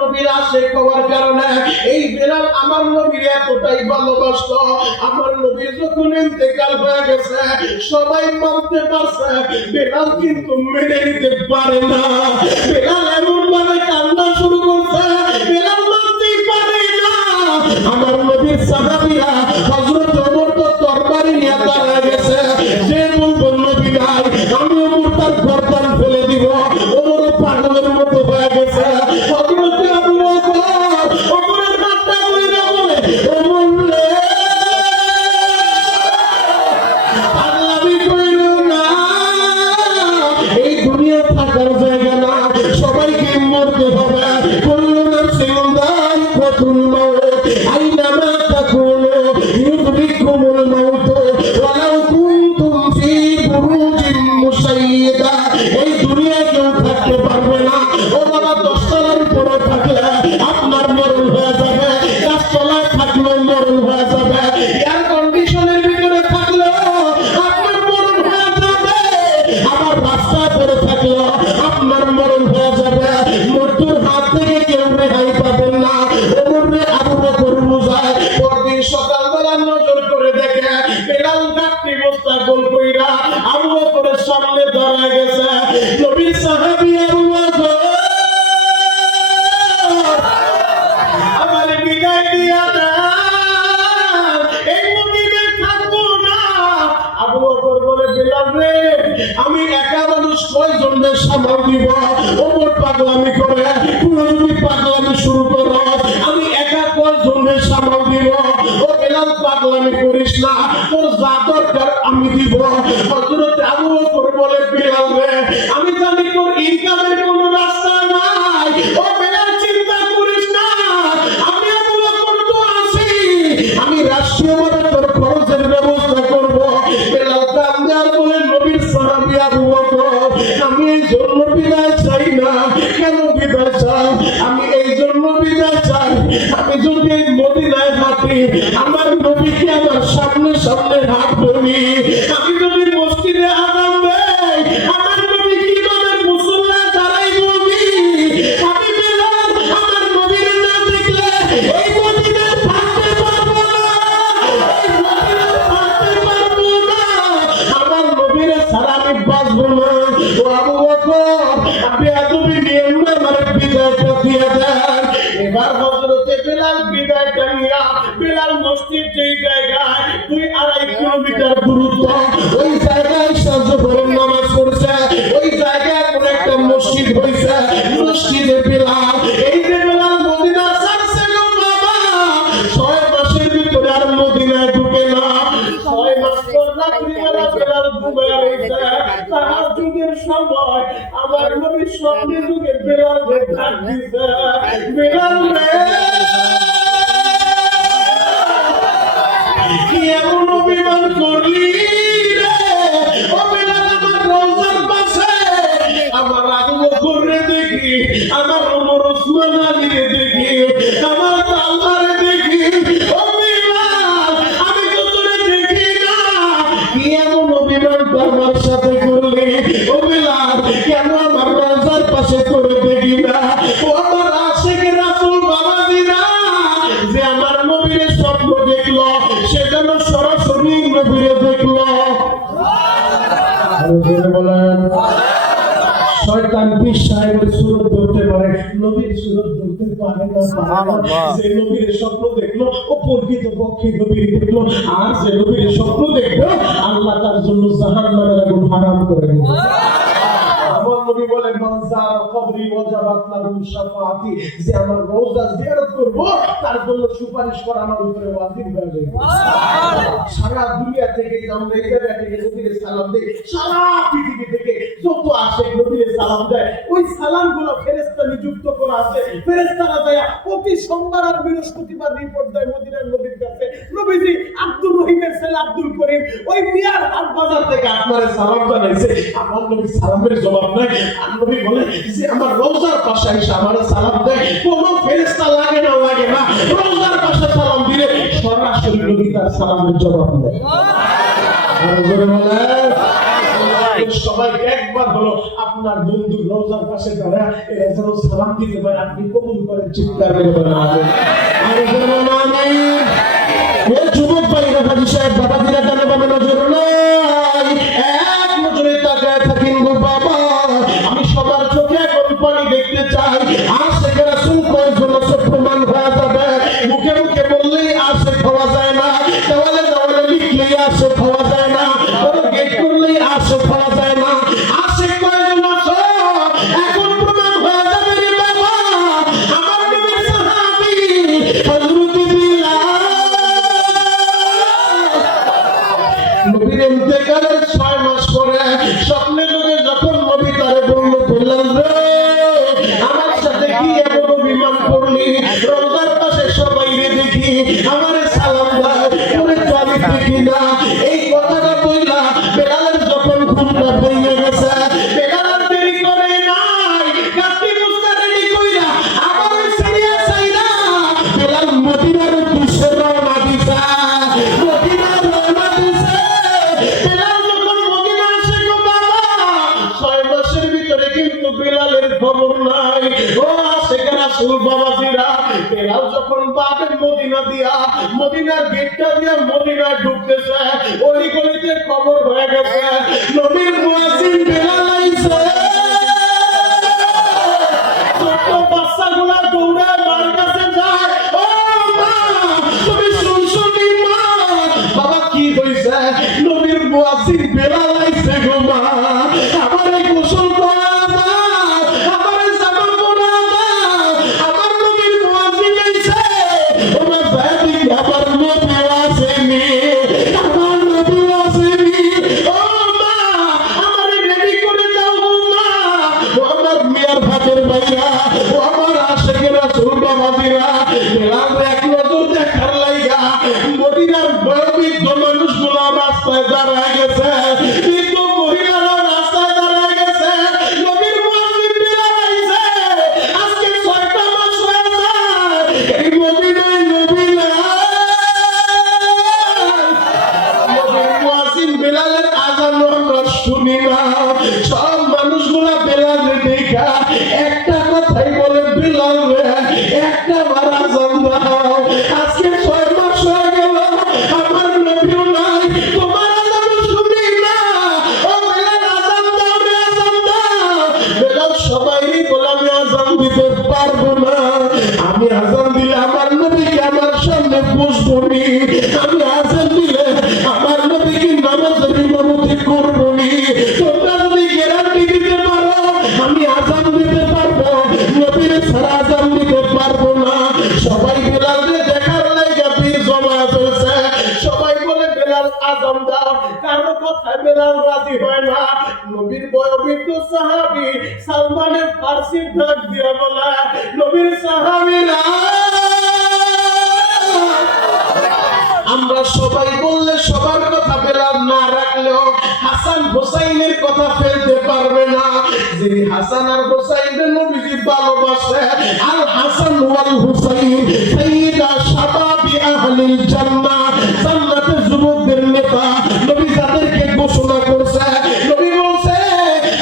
নবীর আশিক হওয়ার কারণে এই বেলাল আমার নবীর এতটাই ভালোবাসত। আমার নবীর যখন ইন্তেকাল হয়ে গেছে সবাই মানতে পারছে, বেলাল কিন্তু মেনে নিতে পারে না। বেলাল এমন ভাবে কান্না শুরু করছে, বেলাল মানতেই পারে না। আমার নবীর সাহাবীরা হযরত ওমর তো তরবারি নিয়ে দাঁড়িয়ে গেছে, যে বলবো নবী নাই আমি ওমর তার গর্দান ফেলে দিব। ওমর পাগলের মতো হয়ে গেছে। হযরত আবু বকর ওমরের হাতটা ধরে বলে, ওমর রে পাগলামি কইরো না, এই দুনিয়া থাকার জায়গা না, সবাইকে মরতে হবে। কুল্লু নাফসিন যায়িকাতুল মাউত, আইনামা তাকুনু ইউদরিকুমুল মাউত ওয়ালাউ কুনতুম ফি বুরুজিন মুশাইয়্যাদা। এই দুনিয়ায় কেউ থাকতে পারবে না। ও বাবা, 10 তলার উপরে থাকলে আপনার মরণ হয়ে যাবে, 10 তলায় থাকলেও মরণ হয়ে যাবে, এয়ার কন্ডিশনের ভিতরে থাকলেও আপনার মরণ হয়ে যাবে, আবার রাস্তায় পড়ে থাকলেও আপনার মরণ হয়ে যাবে। মৃত্যুর হাত থেকে কেউ রেহাই পাবেন না। ওমরে আবু বকর বুঝায়, পরদিন সকালবেলা নজর করে দেখে বেলাল গাট্টি বস্তা গোল কইরা আবু বকরের সামনে দাঁড়ায় গেছে। নবীর সাহাবী আবু বকর আমার বিদায় দিয়া দেন, এই মদিনে থাকবো না। আবু বকর বলে, বেলাল রে আমি একা মানুষ কয়জনের সামাল দিব? ওমর পাগলামি করে, তুই যদি পাগলামি শুরু করো আমি একা কয়জনের সামাল দিব? ও বেলাল পাগলামি করিস না, তোর যা দরকার আমি দিব। হযরত আবু বকর বলে, বেলাল রে আমি জানি তোর ইনকামের কোনো রাস্তা নাই। ও বেলাল চিন্তা করিস না, আমি আবু বকর তো আছি, আমি রাষ্ট্রীয়ভাবে তোর খরচের ব্যবস্থা করব। বেলাল কান্দে আর বলে, নবীর সাহাবী আবু বকর আমি এই জন্য বিদায় চাই না। কেন বিদায় চাই? আমি এই জন্য বিদায় চাই, আমি যদি এই মদিনায় হাঁটি আমার নবীকে আমার সামনে সামনে হাঁটবনি। আমি যদি মসজিদে আযান দেই আমার নবী কিভাবে মুসল্লা দাঁড়াই বলবি? আমি বেলাল আমার নবীর না দেখলে এই মদিনায় থাকতে পারবো না, এই মদিনায় থাকতে পারবো না, আমার নবীর ছাড়া আমি বাঁচবো না। ও আবু বকর আপনি এতবি নিয়ম না, আমার বিদায়টা দিয়ে দেন। এবার হযরতে বেলাল বিদায়টা নিয়া বেলাল মসজিদ যেই জায়গায় 2-2.5 কিলোমিটার দূরত্ব, ওই জায়গায় সাজুহরের নামাজ পড়ছে, ওই জায়গায় কোন একটা মসজিদ হইছে, মসজিদে বেলাল। এই যে বেলাল মদিনা ছাড়ছে গো বাবা, 6 মাসের ভিতরে আর মদিনায় ঢুকে না। 6 মাস পর রাত্রিবেলা বেলাল ঘুমায় রয়েছে, তাহাজ্জুদের সময় আমার নবীর স্বপ্নে যুগে বেলাল ডাক দিছে, বেলাল রে কি এমন অভিমান করলি রে? ও বেলাল আমার রওজার পাশে আমার আবু বকর রে দেখি, আমার ওমর ওসমান আলী রে দেখি, আমার তালহারে দেখি। ও বেলাল আমি তো তোরে দেখি না, কি এমন অভিমান আমার সাথে করলি? ও বেলাল কেন আমার রওজার পাশে তোরে দেখি না? ও আমার আশিক রাসূল বাবাজিরা যে আমার নবীর স্বপ্ন দেখলো সে যেন সরাসরি নবীরে দেখলো। বলেন শয়তান বিশ সাহেবের সুরত ধরতে পারে, নবীর সুরত ধরতে পারে না। যে নবীর স্বপ্ন দেখলো ও প্রকৃত পক্ষে নবীর দেখলো, আর যে নবীর স্বপ্ন দেখলো আল্লাহ তার জন্য জাহান্নামের আগুন হারাম করে দিল। আমার নবী বলেন, মানজার কবরি ওয়াজাবাত লাহু শাফাআতি, যে আমার রওজা জিয়ারত করব তার জন্য সুপারিশ করা আমার উপরে ওয়াজিব হয়ে যাবে। সারা দুনিয়া থেকে আমরা এই জায়গা থেকে নবীর সালাম দেই, সারা পৃথিবী থেকে যত আসে নবীর সালাম দেয়, ওই সালামগুলো ফেরেশতা নিযুক্ত করা আছে। ফেরেশতারা যায় প্রতি সোমবার আর বৃহস্পতিবার রিপোর্ট দেয় মদিনার নবীর কাছে, নবীজি আব্দুর রহিমের ছেলে আব্দুল করিম ওই মিয়ার হাট বাজার থেকে আপনার সালাম জানাইছে। আমার নবী সালামের জবাব নাই। আর নবী বলে যে আমার রওজার পাশে এসে আমার সালাম দেয়, কোনো ফেরেশতা লাগে না রওজার পাশে সালাম দিলে সরাসরি নবী তার সালামের জবাব দেয়। আর জোরে বলে সবাইকে একবার হলো আপনার বন্ধুর রওজার পাশে দাঁড়ায় এরা যেন সালাম দিতে পারে, আপনি কবুল করেন, চিৎকার করে বলেন আমিন। আর বলুন আমিন। ওই যুবক ভাইরা, হাজী সাহেব, বাবাজিরা জানে বাবা নজর নাই, এক নজরে তাকায় থাকেন গো বাবা। আমি সবার চোখে এখন পানি দেখতে চাই। আশিক রাসূল কয়জন আছে প্রমাণ হয়ে যাবে। মুখে মুখে বললেই আশিক হওয়া যায় না, দেওয়ালে দেওয়ালে লিখলেই আশিক হওয়া যায় না, কোনো গেট করলেই আশিক হওয়া যায় না। আশিক কয়জন আছে এখন প্রমাণ হয়ে যাবে রে বাবা। আমার নবীর সাহাবী হযরত বিলাল নবীর ইন্তেকালের 6 মাস পরে স্বপ্নে যোগে যখন নবী তারে বলল, বিলাল রে আমার সাথে কি এমন অভিমান করলি? রওজার পাশে সবাই রে দেখি, আমারে সালাম দেয়, তোরে তো আমি দেখি না। এই কথাটা বললা বেলালের যখন ঘুমটা ভেঙে গেছে, বেলাল আর দেরি করে নাই, কাটি মুস্তা রেডি কইরা আবার ওই সিরিয়া সাইরা বেলাল মদিনার উদ্দেশ্যে রওনা দিছে। মদিনার রওনা দিছে। বেলাল যখন মদিনা আসে গো বাবা, 6 মাসের ভিতরে কিন্তু বেলালের খবর নাই। ও আশিক রাসূল বাবাজিরা, বেলাল যখন বাপে মদিনা দিয়া মদিনার গেটটা দিয়া মদিনায় ঢুকতেছে, ওই গলিতে খবর হয়ে গেছে নবীর মুয়াজ্জিন বেলাল আইছে। ছোট বাচ্চাগুলা দৌড়ে মার কাছে যায়, ও মা তুমি শুনছো নি মা? বাবা কি হইছে? নবীর মুয়াজ্জিন বেলাল আইছে গো মা, আমারে গোসল করা দাও, আমারে জামা পরা দাও, আমার নবীর মুয়াজ্জিন আইছে। ও মা বাদি আমার নবী আসেনি, আমার নবী আসেনি। ও মা আমারে রেডি করে দাও গো মা। ও আমার মিয়ার ভাতের ভাইরা, ও আমার আশিক রাসূল বাবাজিরা, বেলাল এক নজর দেখার লাইগা মদিনার বয়োবৃদ্ধ মানুষগুলো রাস্তায় দাঁড়ায় গেছে, কিন্তু মহিলারা রাস্তায় দাঁড়ায় গেছে। নবীর মুয়াজ্জিন বেলাল আইছে। আজকে 6টা মাস হয়ে যায় এই মদিনায় নবী নাই। নবীর মুয়াজ্জিন বেলালের আযান আমরা শুনি না। সব মানুষগুলা বেলালের দেখা একটা কথাই বলে, বেলাল রে একটা বার আযান দাও। আজকে 6 মাস হয়ে গেল আমার নবীও নাই, তোমার আযান শুনি না। ও বেলাল আযান দাও রে, আযান দাও। বেলাল সবাইকে বলে, আমি আযান দিতে পারবো না, আমি আযান দিলে আমার নবীকে আমার সামনে বসবো নি, আমি আযান দিলে আমার নবীকে নামাজের ইমামতি করবো নি। তোমরা যদি গ্যারান্টি দিতে পারো আমি আযান দিতে পারবো, নবীর ছাড়া আযান দিতে পারবো না। সবাই বেলালকে দেখার লাইগা ভিড় জমা হয়েছে। সবাই বলে বেলাল আযান দাও, কারো কথায় বেলাল রাজি হয় না। নবীর বয়োবৃদ্ধ সাহাবী সালমানের ফার্সি ডাক দিয়া বলে, নবীর সাহাবীরা আমরা সবাই বললে সবার কথা বেলাল না রাখলেও হাসান হুসাইনের কথা ফেলতে পারবে না। যিনি হাসান আর হুসাইনের নবীজি ভালোবাসে, আল হাসান ওয়াল হুসাইন সাইয়্যিদা শাবাবি আহলিল জান্নাহ, জান্নাতের যুবকদের নেতা। নবী তাদেরকে ঘোষণা করছে, নবী বলছে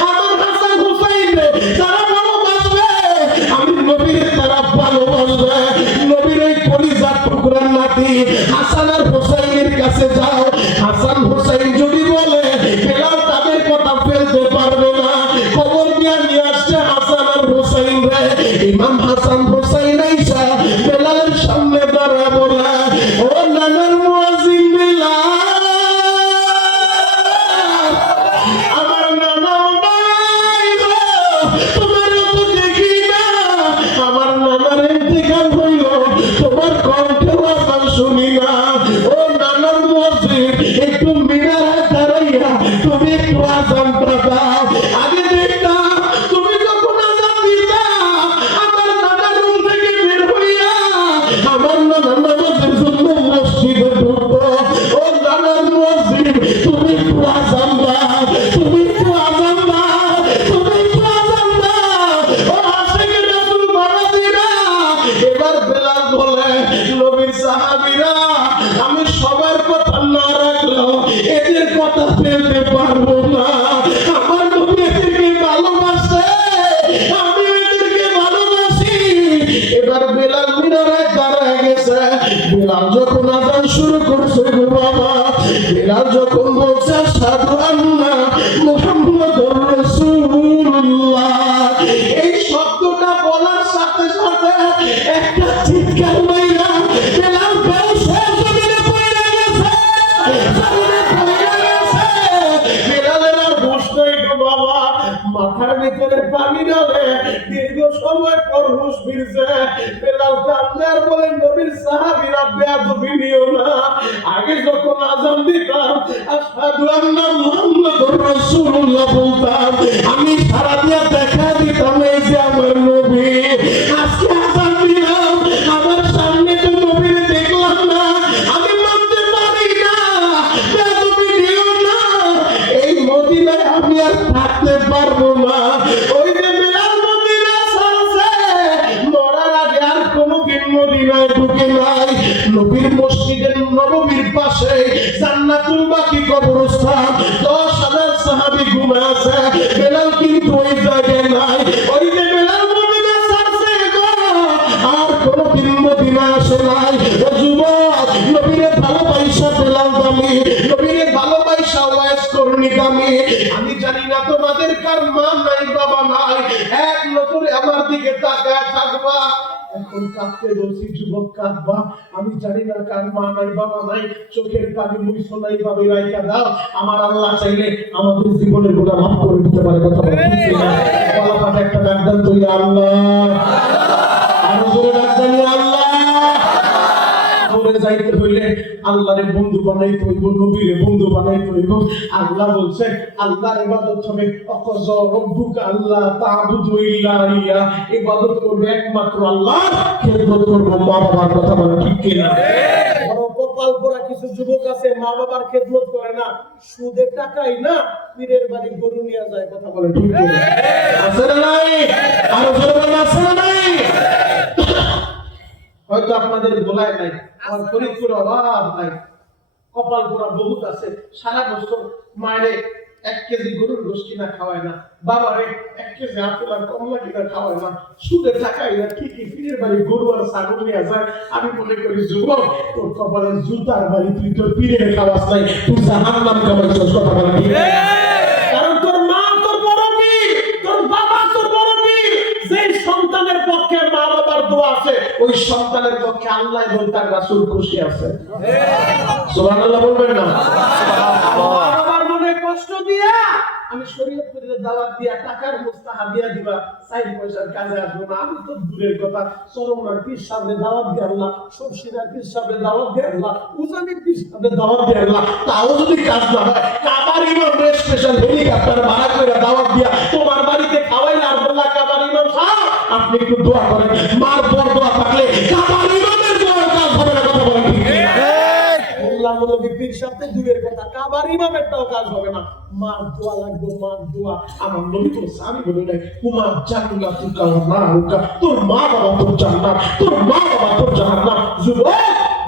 আমার হাসান হুসাইনকে যারা ভালোবাসবে আমি নবীর তারা ভালোবাসবে। নবীর এই কলিজার টুকরা নাতি হাসান আর হুসাইনের কাছে যাও। হাসান হুসাইন যদি বলে বেলাল তাদের কথা ফেলতে পারবে না, খবর নিয়ে আসছে হাসান আর হুসাইন রে। ইমাম হাসান হুসাইন আইসা বেলালের সামনে দাঁড়া বলে, ও নানার মুয়াজ্জিন বেলাল, আমার নানা নাই গো, তোমার তো দেখি না। আমার নানার ইন্তেকাল হইল, তোমার কণ্ঠে আযান শুনি না। ও নানার মুয়াজ্জিন একটু মিনারে দাঁড়াইয়া তুমি একটু আযানটা দাও। আগে দেখতাম তুমি যখন আযান দিতা আমার নানা রুম থেকে বের হইয়া আমার নানা নামাজের জন্য মসজিদে ঢুকতো। ও নানার মুয়াজ্জিন তুমি একটু আযান দাও, তুমি একটু আযান দাও, তুমি একটু আযান দাও। বেলাল যখন বলছে আশহাদু আন্না মুহাম্মাদুর রাসূলুল্লাহ, এই শব্দটা বলার সাথে সাথে একটা চিৎকার মাইরা বেলাল বেহুশ হয়ে জমিনে পড়ে গেছে। বেলালের আর হুঁশ নাই গো বাবা, মাথার ভিতরে পানি ঢালে, দীর্ঘ সময় পর হুঁশ ফিরছে। বেলাল কাঁদলে আর বলে, নবীর সাহাবীরা বেয়াদবি নিও না, আগে যখন আযান দিতাম আশহাদু আন্না মুহাম্মাদুর রাসূলুল্লাহ বলতাম, আমি সারা দিয়া দেখা দিতাম এই যে আমার নবী। আজকে আযান দিলাম, আমার সামনে তো নবীরে দেখলাম না, আমি মানতে পারি না, বেয়াদবি নিও না, এই মদিনায় আমি আর থাকতে পারবো না। ওই যে বেলাল মদিনা ছাড়ছে, মরার আগে আর কোনোদিন মদিনায় ঢুকে নাই। নবীর মসজিদের নববীর পাশে জান্নাতুল বাকি কবরস্থান, 10,000 সাহাবী ঘুমে আছে, বেলাল কিন্তু ওই জায়গায় নাই। ওই যে বেলাল মদিনা ছাড়ছে গো, আর কোনোদিন মদিনা আসে নাই। ও যুবক, নবীরে ভালোবাসা বেলাল দামি, নবীরে ভালোবাসা ওয়াইস করনি দামি। আমি জানি না তোমাদের কার মা নাই বাবা নাই, এক নজরে আমার দিকে তাকায় থাকবা। এখন কাঁদতে বলছি, যুবক কাঁদবা। আমি জানি না কার মা নাই বাবা নাই, চোখের পানি মুইছো নাই ভাবে রাইখা দাও। আমার আল্লাহ চাইলে আমাদের জীবনের গুনাহ মাফ করে দিতে পারে। কথা বলতে বলা পাঠে একটা ডাক দেন তো, ইয়া আল্লাহ। আরো জোরে ডাক দেন, ইয়া আল্লাহ। যাইতে হইলে আল্লাহরে বন্ধু বানাইতে হইব, নবীরে বন্ধু বানাইতে হইব। আল্লাহ বলছেন আল্লাহর ইবাদত হবে অকজ রব্বুকা আল্লাহ তা'বুদু ইল্লা ইয়া, ইবাদত করবে একমাত্র আল্লাহ, খেদমত করবে মা বাবার। কথা বলে ঠিক কিনা? বড় কপাল পোড়া কিছু যুবক আছে, মা বাবার খেদমত করে না, সুদের টাকাই না পীরের বাড়ি গরু নিয়ে যায়। কথা বলে ঠিক কিনা? আছে না নাই? আর জোরে আছে না নাই? হয়তো আপনাদের বলায় নাই, আমার ফরিদপুরে অভাব নাই, কপাল পোড়া বহুত আছে। সারা বছর মায়েরে 1 কেজি গরুর গোশত কিনা খাওয়ায় না, বাবারে 1 কেজি আপেল আর কমলা কিনা খাওয়ায় না, সুদের টাকাই না, ঠিকই পীরের বাড়ি গরু আর ছাগল নিয়ে যায়। আমি মনে করি যুবক, তোর কপালে জুতার বাড়ি, তুই তোর পীরের খাওয়াস নাই, তুই জাহান্নাম কামাইছস। কথা বলা ঠিক? কারণ তোর মা তোর বড় পীর, তোর বাবা তোর বড় পীর। যে সন্তানের পক্ষে মা বাবার দোয়া আছে, ওই সন্তানের পক্ষে আল্লাহ এবং তার রাসূল খুশি আছে। সুবহানাল্লাহ বলবেন না? আমার মনে কষ্ট দিয়া আমি শরীয়ত পরিবার দাওয়াত দিয়া টাকার মুস্তাহাবিয়া দিবা 4 পয়সার কাজে আসবো না। আমি তো দূরের কথা, চরমনার পীর সামনে দাওয়াত দিয়ে আল্লাহ, সবসিরার পীর সামনে দাওয়াত দিয়ে আল্লাহ, উজানির পীর সামনে দাওয়াত দিয়ে আল্লাহ, তাও যদি কাজ না হয়, কাবার ইমাম স্পেশাল হেলিকপ্টার ভাড়া করে দাওয়াত দিয়া তোমার বাড়িতে খাওয়াইলে আর বললা, কাবার ইমাম সাহেব আপনি একটু দোয়া করেন, মার পর দোয়া থাকলে কাবার ইমামের দোয়ার কাজ হবে না। কথা বলেন ঠিক কিনা? আল্লাহ নবী পীর সাথে দূরের কথা, কাবার ইমামেরটাও কাজ হবে না। মার দোয়া লাগবে, মার দোয়া। আমার নবী তো সারি বলে নাই, কুমার জান্নাতুকা ওয়া নারুকা, তোর মা বাবা তোর জান্নাত, তোর মা বাবা তোর জাহান্নাম। যুবক,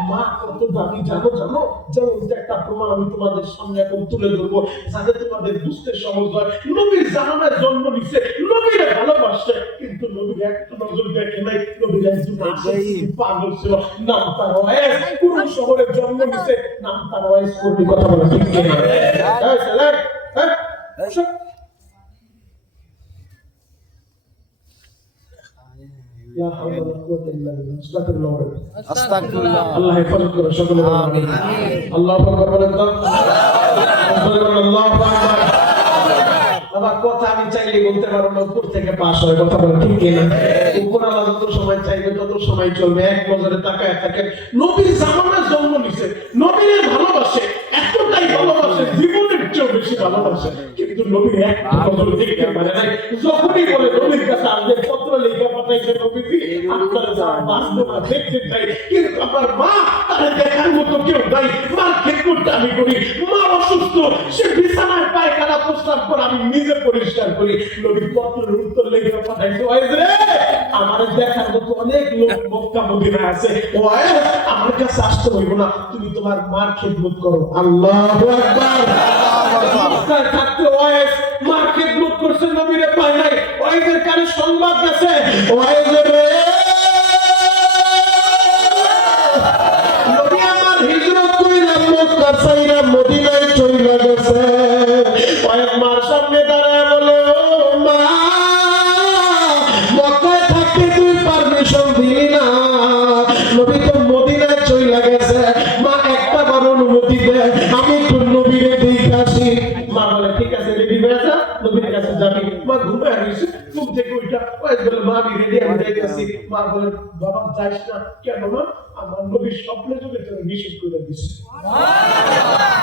মা কত দামি জানো? যেমন একটা প্রমাণ আমি তোমাদের সামনে এখন তুলে ধরবো, যাতে তোমাদের বুঝতে সহজ হয়। নবীর জামানায় জন্ম নিছে, নবীরে ভালোবাসে, কিন্তু নবীর একটা নজর দেখে নাই। নবীর একজন পাগল ছিল, নাম তার ওয়াইস। পুরো শহরে জন্ম নিছে, নাম তার ওয়াইস। করবি কথা বলা ঠিক কিনা? আল্লাহ হেফাজত করে সকলে। আল্লাহু আকবার বলেন তো। বাবা, কথা আমি চাইলে বলতে পারবো না, উপর থেকে পাস হয়। কথা বলে ঠিক কিনা? উপর আল্লাহ যত সময় চাইবে তত সময় চলবে। এক নজরে তাকায় থাকেন। নবীর জামানায় জন্ম নিছে, নবীর ভালোবাসে, এতটাই ভালোবাসে, জীবনের চেয়েও বেশি ভালোবাসে, কিন্তু নবীর এক নজর দেখতে পারে নাই। যখনই বলে নবীর কাছে আসবে, পত্র লেখা পাঠাইছে, নবীজি আপনারা বাস্তবা দেখতে চাই, কিন্তু আমার মা তারা দেখার মতো কেউ নাই। মার খেদমতটা আমি করি, মা অসুস্থ, সে বিছানায় পায়খানা প্রস্রাব করে আমি নিজে পরিষ্কার করি। নবী পত্রের উত্তর লেখা পাঠাইছে, ওয়াইজ রে আমার দেখার মতো অনেক লোক মক্কা মদিনায় আছে, ওয়াইজ আমার কাছে আসতে হইব না, তুমি তোমার মার খেদমত করো। আল্লাহু আকবার। মক্কায় থাকতে ওয়াইজ মার খেদমত করছে, নবীরে পায় নাই। ওয়াইজের কানে সংবাদ গেছে, ওয়াইজ রে নবী আমার হিজরত কইরা মক্কা ছাইরা মদিনায় থেকে ওইটা ওই বলে মা আমি রেডি আমি যাই গেছি। মা বলে বাবা যাইস না কেন? মা আমার নবীর স্বপ্নে যুগে তোকে নিষেধ করে দিছে।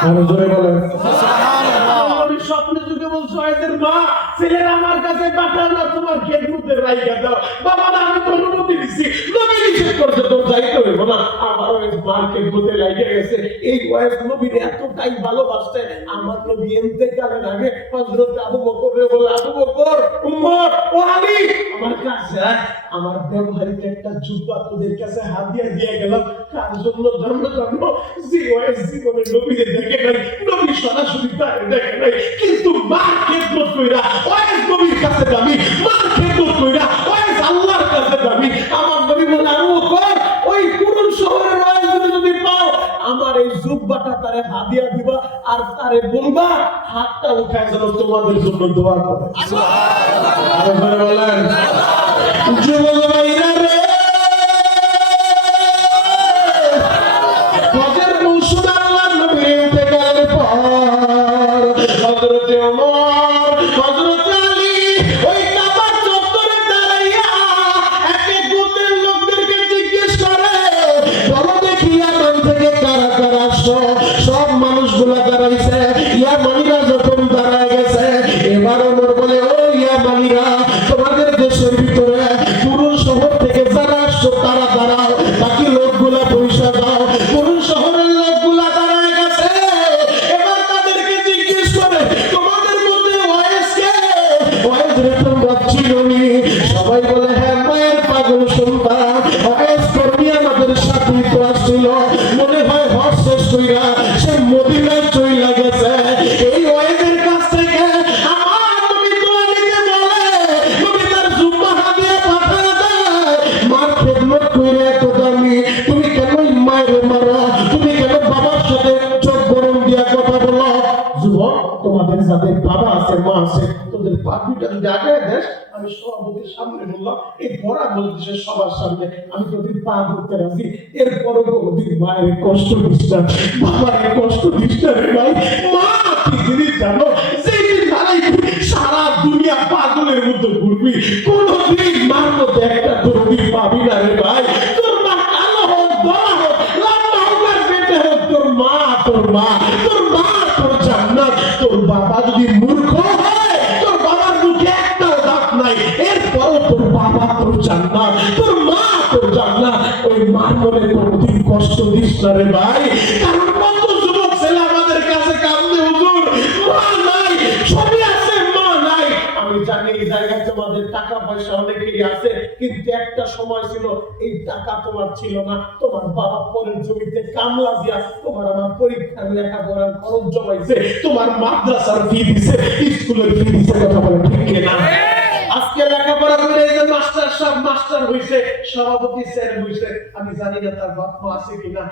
আরো জোরে বলেন নবীর স্বপ্নে যুগে বলছো এদের মা ছেলেরা আমার কাছে পাঠাও না, তোমার খেদমতে রাইখা দাও। বাবা না আমি তো অনুমতি দিছি, নবী নিষেধ করছে তো যাইতে হইব না। আমার ওই মার খেদমতে রাইখা গেছে। এই ওয়াইফ নবীর এতটাই ভালোবাসতে আমার নবী ইন্তেকালের আগে হযরত আবু বকর বলে আবু বকর উম্মত ও আলী আমার কাছে আমার ব্যবহারিক একটা জুব্বা তোদের কাছে হাদিয়া দিয়ে গেলাম। কার জন্য? জন্ম জীবনে নবীকে দেখে নাই, নবী সরাসরি তাকে দেখে নাই, কিন্তু মার খেদমত কইরা ওয়াইস নবীর কাছে দামি, মার খেদমত কইরা ওয়াইস আল্লাহর কাছে দামি। আমার নবী বলে আবু বকর ওই পুরুষ শহরের ওয়াইস যদি পাও আমার এই জুব্বাটা তারে হাদিয়া দিবা আর তারে বলবা হাতটা উঠায় যেন তোমাদের জন্য দোয়া করে। সুবহানাল্লাহ বলেন যুবক ভাইরা রে, হজের মৌসুমে আল্লাহর নবী ইন্তেকালের পর হযরত ওমর হযরত আলী ওই কাবার চত্বরে দাঁড়াইয়া এক এক গোত্রের লোকদেরকে জিজ্ঞেস করে বলো দেখি ইয়ামান থেকে কারা কারা আসছো? সব মানুষগুলা দাঁড়াইছে, ইয়ামানিরা যখন দাঁড়ায় গেছে এবার ওমর বলে ও ইয়ামানিরা তোমাদের দেশের ভিতরে পুরো শহর থেকে যারা আসছো তারা দাঁড়াও, বাকি লোকগুলা পয়সা দাও। পুরো শহরের লোকগুলা দাঁড়ায় গেছে, এবার তাদেরকে জিজ্ঞেস করে তোমাদের মধ্যে ওয়াইস কে? ওয়াইস রে তোমরা চিনোনি? সবাই বলে হ্যাঁ মায়ের পাগল সন্তান ওয়াইস কর্মী আমাদের সাথে তো আসছিল, মনে হয় হজ শেষ কইরা সে মদিনায় চইলা গেছে। এই ওয়াইসের কাছ থেকে আমার নবী দোয়া নিতে বলে, নবী তার জুব্বা হাদিয়া পাঠায় দেয়। মার খেদমত কইরা এত দামি, তুমি কেন মায়ের মারো? তুমি কেন বাবার সাথে চোখ গরম দিয়া কথা বলো? যুবক তোমাদের যাদের বাবা আছে মা আছে তোদের পাপিটা যদি আগে দেশ আমি সভাপতির সামনে বললাম এই বড় মজলিসের সবার সামনে আমি তোদের পা ধরতে রাজি, এরপরও কোনদিন মায়ের কষ্ট দিস না, বাবার কষ্ট দিস না রে ভাই। মা কি জিনিস জানো? যেদিন দাঁড়াই সারা দুনিয়া পাগলের মতো ঘুরবি, কোনদিন মার মতো একটা দরদি পাবি না রে ভাই। তোর মা কালো হোক বড় হোক লম্বা হোক আর বেটে হোক, তোর মা তোর মা তোর মা তোর জান্নাত। তোর বাবা যদি মূর্খ হয় তোর বাবার মুখে একটাও দাঁত নাই, এরপরও তোর বাবা তোর জান্নাত, তোর মা তোর জান্নাত। ওই মার মনে কোনদিন কষ্ট দিস না রে ভাই। কারণ কত যুবক ছেলে আমাদের কাছে কাঁদে হুজুর মা নাই, ছবি আছে মা নাই। আমি জানি এই জায়গায় তোমাদের টাকা পয়সা অনেকেরই আছে, কিন্তু একটা সময় ছিল এই টাকা তোমার ছিল না। তোমার বাবা পরের জমিতে কামলা দিয়া তোমার আমার পরীক্ষার লেখাপড়ার খরচ জমাইছে, তোমার মাদ্রাসার ফি দিছে, স্কুলের ফি দিছে। কথা বলে ঠিক কিনা? আজকে লেখাপড়া করে এই যে মাস্টার সব মাস্টার হইছে, সভাপতি স্যার হইছে, আমি জানি না তার বাপ মা আছে কিনা।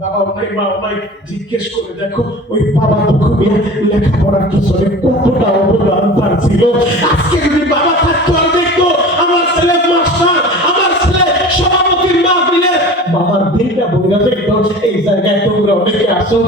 বাবা নাই মা নাই, জিজ্ঞেস করে দেখো ওই বাবা দুঃখ নিয়ে লেখাপড়ার পিছনে কতটা অবদান তার ছিল। আজকে যদি বাবা থাকতো আর দেখতো আমার ছেলে মাস্টার, আমার ছেলে সভাপতির মা দিলে বাবার দিনটা বইরা দেখতো। এই জায়গায় তোমরা অনেকে আসো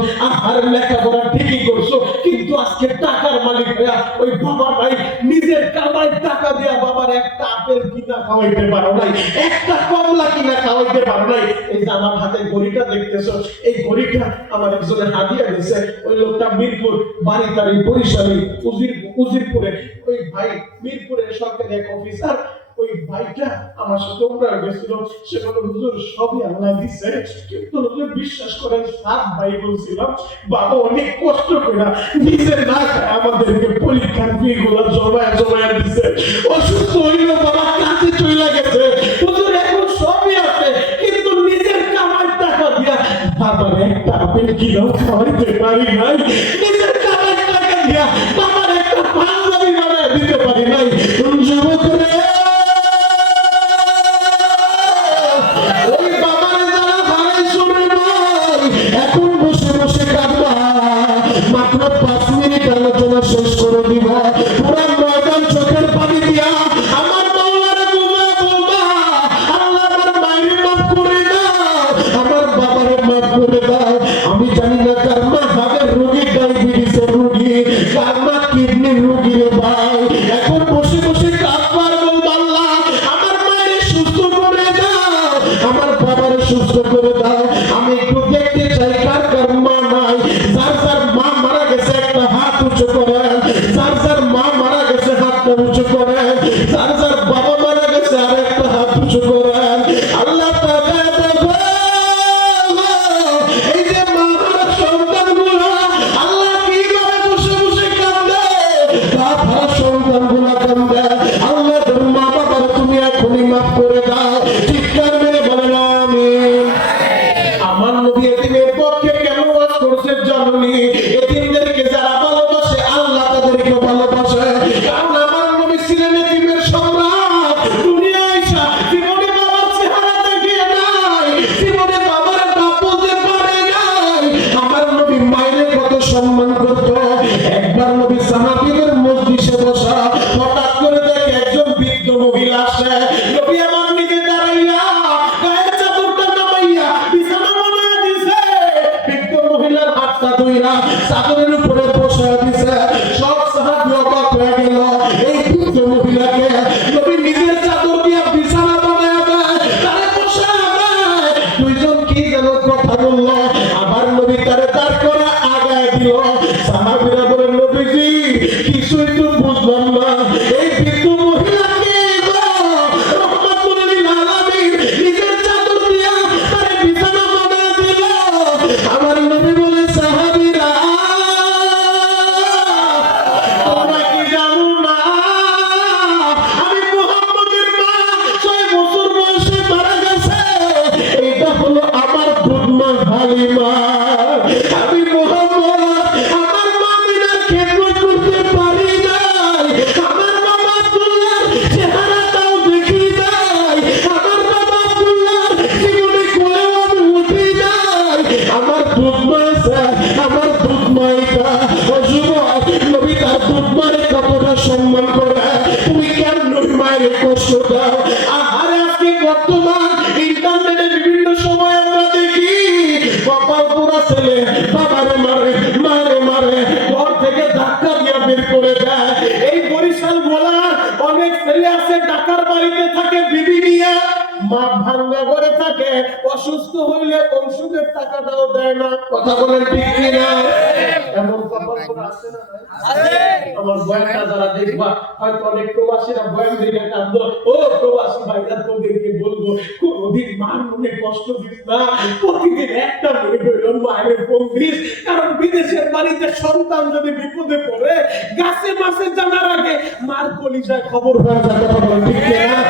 আর লেখাপড়া ঠিকই করছো, কিন্তু আজকে টাকার মালিক হইয়া ওই বাবা নাই, নিজের কামাই টাকা দিয়া বাবার একটা আপেল কিনা খাওয়াইতে পারো নাই, একটা কমলা কিনা খাওয়াইতে পারো নাই। এই যে আমার হাতে ঘড়িটা দেখতেছো, এই ঘড়িটা আমার একজনের হাদিয়া দিয়েছে। ওই লোকটা মিরপুর বাড়ি তার এই বরিশালী উজিরপুরে, ওই ভাই মিরপুরের সরকারি এক অফিসার। ওই ভাইটা আমার সাথে ওরা গেছিল, সে বলে হুজুর সবই আল্লাহ দিচ্ছে, কিন্তু হুজুর বিশ্বাস করেন সাত ভাই বলছিলাম বাবা অনেক কষ্ট করে নিজের না খায় আমাদেরকে পরীক্ষার ফি গুলো জমায়া দিচ্ছে। অসুস্থ হইল বাবা কাছে চলে গেছে, হুজুর এখন সবই আছে, কিন্তু নিজের কামাই টাকা দিয়া বাবার একটা আপেল কিনাও খাওয়াইতে পারি নাই, নিজের কামাই টাকা দিয়া বাবার একটা পাঞ্জাবি বানায় দিতে পারি নাই। যুবক রে, মাত্র 5 মিনিট আলোচনা শেষ করে দিব, পুরা ময়দান চোখের পানি দিয়া আমার মাওলারে বলবা আল্লাহ আমার মায়ের মাফ করে দাও, আমার বাবারে মাফ করে দাও। আমি জানি না কার মা হাতের রোগী ডায়াবেটিসের রোগী, কার মা মহিলা আসে, নবী আমার নিজে দাঁড়াইয়া গায়ের চাদরটা নামাইয়া বিছানা বানায় দিছে, বৃদ্ধ মহিলার হাতটা ধইরা চাদরের উপরে বসে দিছে। সব সাহাবী অবাক হয়ে গেল, এই বৃদ্ধ মহিলাকে নবী নিজের চাদর দিয়া বিছানা বানায় দেয়, তারে বসে দেয়। দুইজন কি যেন কথা বলল, আবার নবী তারে তার করে আগায় দিল। সাহাবীরা বলে, নবীজি কিছুই তো বুঝলাম না, এই বৃদ্ধ মহিলাকে রহমাতুল লিল আলামিন নিজের চাদর দিয়া তারে বিছানা বানায় দিল। আমার নবী বলে, সাহাবীরা তোমরা কি জানো না আমি মুহাম্মদের মা 6 বছর বয়সে মারা গেছে, এইটা হলো আমার দুধমা হালিমা। আমি মুহাম্মদ আমার মা মিনার খেদমত করতে পারি নাই, আমার বাবা আব্দুল্লাহর চেহারাটাও দেখি নাই, আমার বাবা আব্দুল্লাহর জীবনে কোলেও আমি উঠি নাই। আমার দুধমা আছে, আমার দুধমাইটা অযুবক নবী তার দুধমারে কতটা সম্মান করে, তুমি কেন নবী মায়ের কষ্ট দাও? আহারে আজকে বর্তমান ইন্টারনেটে বিভিন্ন সময় আমরা দেখি কপাল পোড়া ছেলে বাবারে মারে মারে মারে ঘর থেকে ধাক্কা দিয়ে বের করে দেয়। এই বরিশাল বলার অনেক ছেলে আছে ঢাকার বাড়িতে থাকে বিবি নিয়ে, মা ভাঙ্গা করে থাকে, অসুস্থ হইলে ঔষধের টাকাটাও দেয় না। কথা বলেন ঠিক কিনা? এমন কপাল পোড়া আছে না? আমার বয়ানটা যারা দেখবা হয়তো অনেক প্রবাসীরা বয়ান দেখে কাঁদো, ও প্রবাসী ভাইরা তোদেরকে বলবো কোনদিন মার মনে কষ্ট দিস না, প্রতিদিন একটা মনে হইল মায়ের ফোন দিস, কারণ বিদেশের বাড়িতে সন্তান যদি বিপদে পড়ে গাছে মাছে জানার আগে মার কলিজায় খবর হয়ে যায়। কথা বলেন ঠিক কিনা?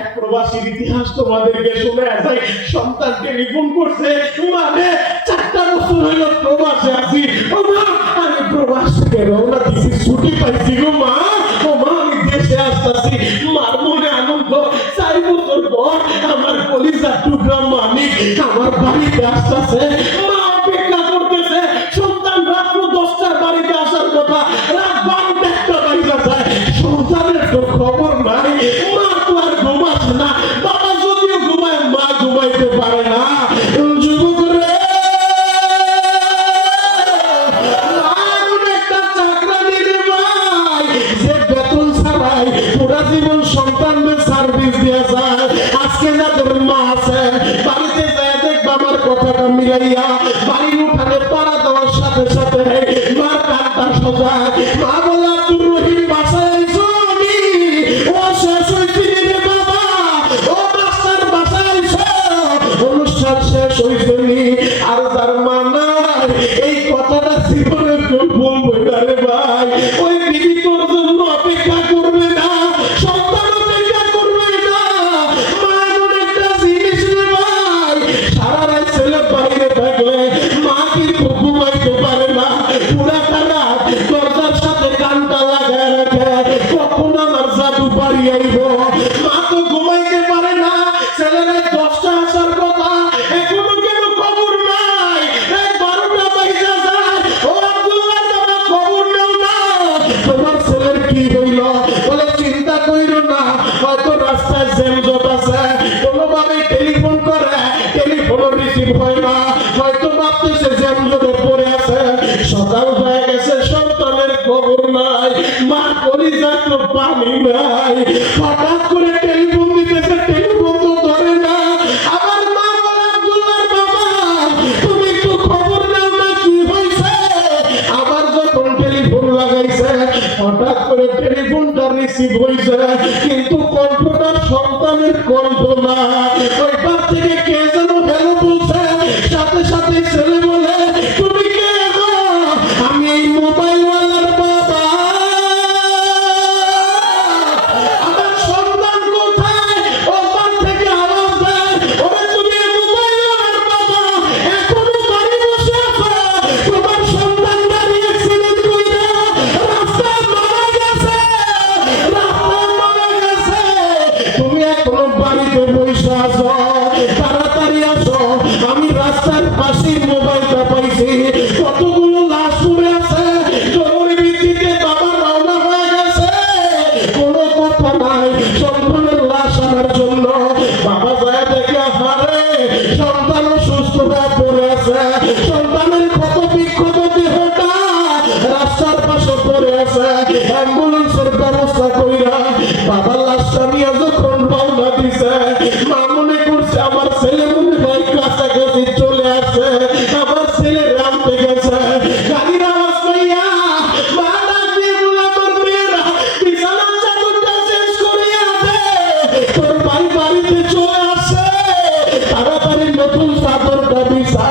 এক প্রবাসীর ইতিহাস তোমাদেরকে শুনে যাই। সন্তান টেলিফোন করছে, মানে 4টা বছর হইল প্রবাসে আছি, ও মা আমি প্রবাস থেকে রওনা দিছি, ছুটি পাইছি গো মা, ও মা আমি দেশে আসতেছি। মার মনে আনন্দ, 4 বছর পর আমার কলিজার টুকরা মানিক আমার বাড়িতে আসতেছে। মা অপেক্ষা করতেছে, সন্তান রাত্র 10টার বাড়িতে আসার কথা, রাত 12টা বাজে যায়, সন্তানের তো খবর নাই। মা তো আর ঘুমাচ্ছে না, বাবা যদিও ঘুমায় মা ঘুমাইতে পারে না। যুবক রে, সন্তানদের সার্ভিস দেয়া যায়। আজকে যাদের মা আছে বাড়িতে যায় দেখবা আমার কথাটা মিলাইয়া বাড়ির উঠানে পাড়া দেওয়ার সাথে সাথে মার কানটা সজায়। মা বলে, আব্দুর রহিম বাসায় আইছো? আমি ও শেষ হইছি রে বাবা, ও মাস্টার বাসায় আইছো? অনুষ্ঠান শেষ হইছে নি? আর যার মা নাই এই কথাটা জীবনে কেউ বলবে না রে ভাই। ওই দিদি তোর জন্য অপেক্ষা করবে না, পানি নাই, হঠাৎ করে টেলিফোন দিতেছে, টেলিফোন তো ধরে না। আমার মা বলে, আব্দুল্লাহর বাবা তুমি একটু খবর নাও না কি হয়েছে। আবার যখন টেলিফোন লাগাইছে হঠাৎ করে টেলিফোনটা রিসিভ হয়েছে, কিন্তু কণ্ঠটা সন্তানের কণ্ঠ না। ওইটার থেকে কে যেন হ্যালো বলছে, সাথে সাথে ছেলে বলে, তুমি কে গো? আমি এই মোবাইল ওয়ালার বাবা। তুমি এখনো বাড়িতে বসে আছো, মা মনে করছে আমার ছেলে মনে হয় কাছাকাছি চলে আসে, আমার ছেলে রামতে গেছে। গাড়ির আওয়াজ পাইয়া মা ডাক দিয়ে বলে, আমার মেয়েরা বিছানার চাদরটা চেঞ্জ করিয়া দে, তোর ভাই বাড়িতে চলে আসে, তাড়াতাড়ি নতুন চাদরটা বিছা,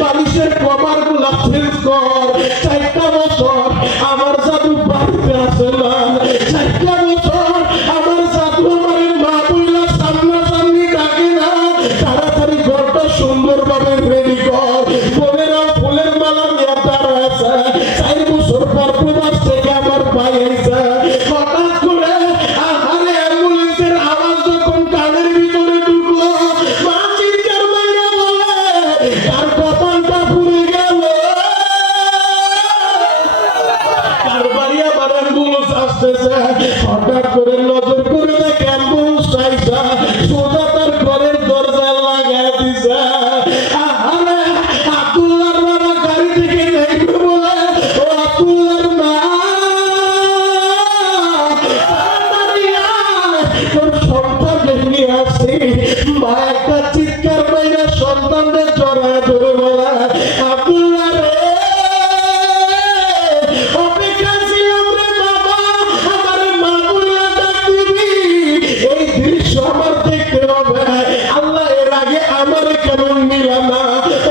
বালিশের কভার গুলা চেঞ্জ কর। 4টা বছর আমার জাদু বাড়িতে আসে না, 4টা বছর আমার জাদু আমার মা বইলা সামনাসামনি ডাকে না, তাড়াতাড়ি ঘরটা সুন্দরভাবে রেডি কর। বোনেরা ফুলের মালা নিয়ে দাঁড়াচ্ছে, 4 বছর পর প্রবাস থেকে আমার ভাই এসে। হঠাৎ করে আহারে অ্যাম্বুলেন্সের আওয়াজ যখন কানের ভিতরে ঢুকলো, মা চিৎকার মাইরা বলে, তার কপালটা পুড়ে গেল। তার বাড়ি আবার অ্যাম্বুলেন্স আসতেছে। হঠাৎ করে নজর করে দেখে অ্যাম্বুলেন্স আইসা সোজা তার ঘরের দরজা লাগাই দিছে। আহারে আব্দুল্লাহর বাবা গাড়ি থেকে নেমে বলে, ও আব্দুল্লাহর মা, তাড়াতাড়ি আয়, তোর সন্তানকে নিয়ে আসছি। মা একটা চিৎকার মাইরা সন্তানদের জড়ায় ধরে বলে, আব্দুল্লাহ রে, অপেক্ষা ছিলাম রে বাবা, আমার মা বলে ডাক দিবি। এই দৃশ্য আমার দেখতে হবে। আল্লাহ, এর আগে আমার কেমন নিলাম না।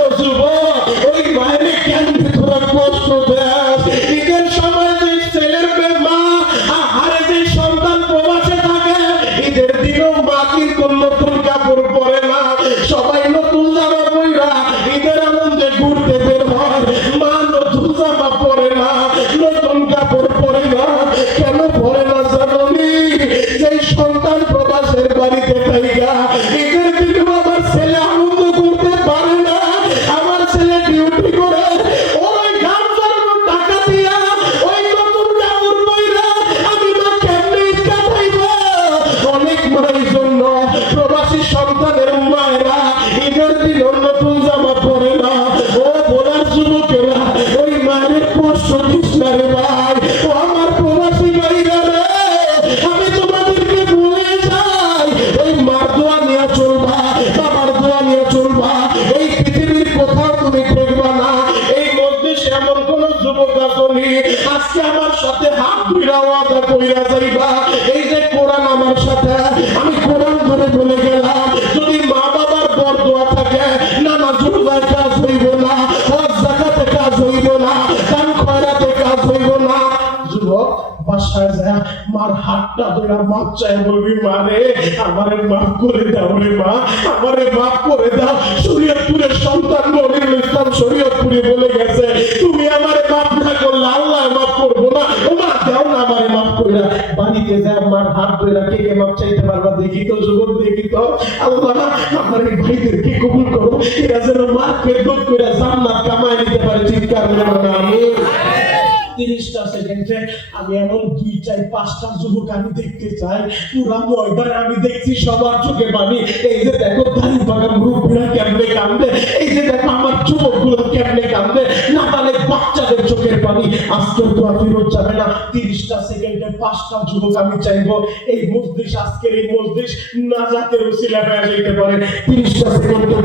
ও যুবক, ওই মায়ের কেন তোরা কষ্ট দেস? ঈদের সময় যে ছেলের মা আহারে যে সন্তান প্রবাসে থাকে, ঈদের দিনও মা কিন্তু নতুন কাপড় পরে না, সবাই নতুন জামা পরা ঈদের আনন্দে ঘুরতে বের হয়, মা নতুন জামা পরে না, নতুন কাপড় পরে না। কেন পরে না জানি? যে সন্তান প্রবাসের বাড়িতে থাইকা ঈদের দিনও আমার ছেলে আনন্দ করতে পারে না, আমার ছেলে ডিউটি করে ওই গান চালানো টাকা দিয়া ওই নতুন কাপড় পরা আমি মা কেমনে ঈদ কাটাইব? অনেক মায়ের জন্য প্রবাসী সন্তানের মায়েরা ঈদের দিন নতুন জামা পরে না। ও বলার যুবকেরা, ওই মায়ের কষ্ট দিস না রে ভাই। ও আমার প্রবাসী ভাইরা রে, আমি তোমাদেরকে বলে যাই, ওই মার দোয়া নিয়ে চলবা, বাবার দোয়া নিয়ে চলবা। এই পৃথিবীর কোথাও তুমি দেখবা না এই মধ্যে এমন কোন যুবক আসনি আজকে আমার সাথে হাত ধইরা ওয়াদা কইরা যাইবা, এই যে কোরআন আমার সাথে, আমি কোরআন ধরে বলে গেলাম, যদি মা বাবার বরদোয়া থাকে, নামাজ রোজায় কাজ হইব না, হজ যাকাতে কাজ হইব না, দান খয়রাতে কাজ হইব না। যুবক, বাসায় যা মার হাতটা ধরে মাপ চাই, বলবি, মা রে, আমারে মাফ করে দাও রে মা, আমারে মাফ করে দাও। শরীয়তপুরের সন্তান নবীর ইসলাম শরীয়তপুরে বলে গেছে, তুমি আমারে মাফ না করলে আল্লাহ মাফ করবো না। ও মা, দাও না আমারে মাফ কইরা। বাড়িতে যা আমার হাত ধরে কে কে মাফ চাইতে পারবা? দেখি তো যুবক, দেখি তো। আল্লাহ আমার এই ভাইদেরকে কবুল করো, এরা যেন মার খেদমত করে জান্নাত কামাই নিতে পারে। চিৎকার করে বলো আমিন। 30টা সেকেন্ডে আমি এমন 2, 4, 5টা যুবক আমি দেখতে চাই, পুরা ময়দানে আমি দেখছি সবার চোখে পানি। এই যে দেখো দাড়ি পাকা মুরব্বীরা কেমনে কান্দে, এই যে দেখো আমার যুবকগুলো কেমনে কান্দে, না তাহলে বাচ্চাদের চোখের পানি। আজকের দোয়া ফিরত যাবে না। 30টা সেকেন্ডে 5টা যুবক আমি চাইবো, এই মজলিস, আজকের এই মজলিস নাজাতের উসিলা হয়ে যেতে পারে। 30টা সেকেন্ডে